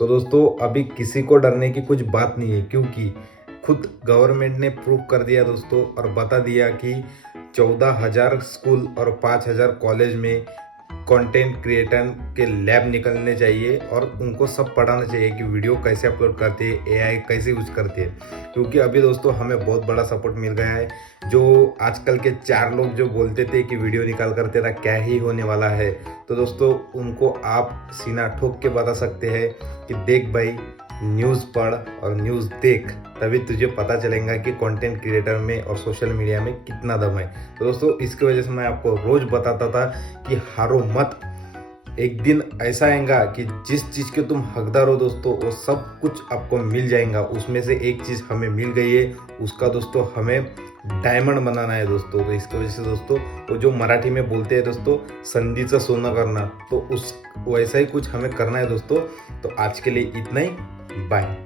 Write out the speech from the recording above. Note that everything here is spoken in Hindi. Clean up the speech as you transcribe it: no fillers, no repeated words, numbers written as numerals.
दोस्तों अभी किसी को डरने की कुछ बात नहीं है, क्योंकि खुद गवर्नमेंट ने प्रूव कर दिया दोस्तों और बता दिया कि 14,000 स्कूल और 5,000 कॉलेज में कंटेंट क्रिएटर के लैब निकलने चाहिए और उनको सब पढ़ाना चाहिए कि वीडियो कैसे अपलोड करते हैं, एआई कैसे यूज करते हैं। क्योंकि अभी दोस्तों हमें बहुत बड़ा सपोर्ट मिल गया है। जो आजकल के 4 लोग जो बोलते थे कि वीडियो निकाल कर तेरा क्या ही होने वाला है, तो दोस्तों उनको आप सीना ठोक के बता सकते हैं कि देख भाई, न्यूज़ पढ़ और न्यूज़ देख, तभी तुझे पता चलेगा कि कंटेंट क्रिएटर में और सोशल मीडिया में कितना दम है। तो दोस्तों इसकी वजह से मैं आपको रोज़ बताता था कि हारो मत। एक दिन ऐसा आएगा कि जिस चीज़ के तुम हकदार हो दोस्तों, वो सब कुछ आपको मिल जाएगा। उसमें से एक चीज़ हमें मिल गई है, उसका दोस्तों हमें डायमंड बनाना है दोस्तों। तो इसकी वजह से दोस्तों वो जो मराठी में बोलते हैं दोस्तों, संधीचं सोनं करना, तो उस वैसा ही कुछ हमें करना है दोस्तों। तो आज के लिए इतना ही, बाय।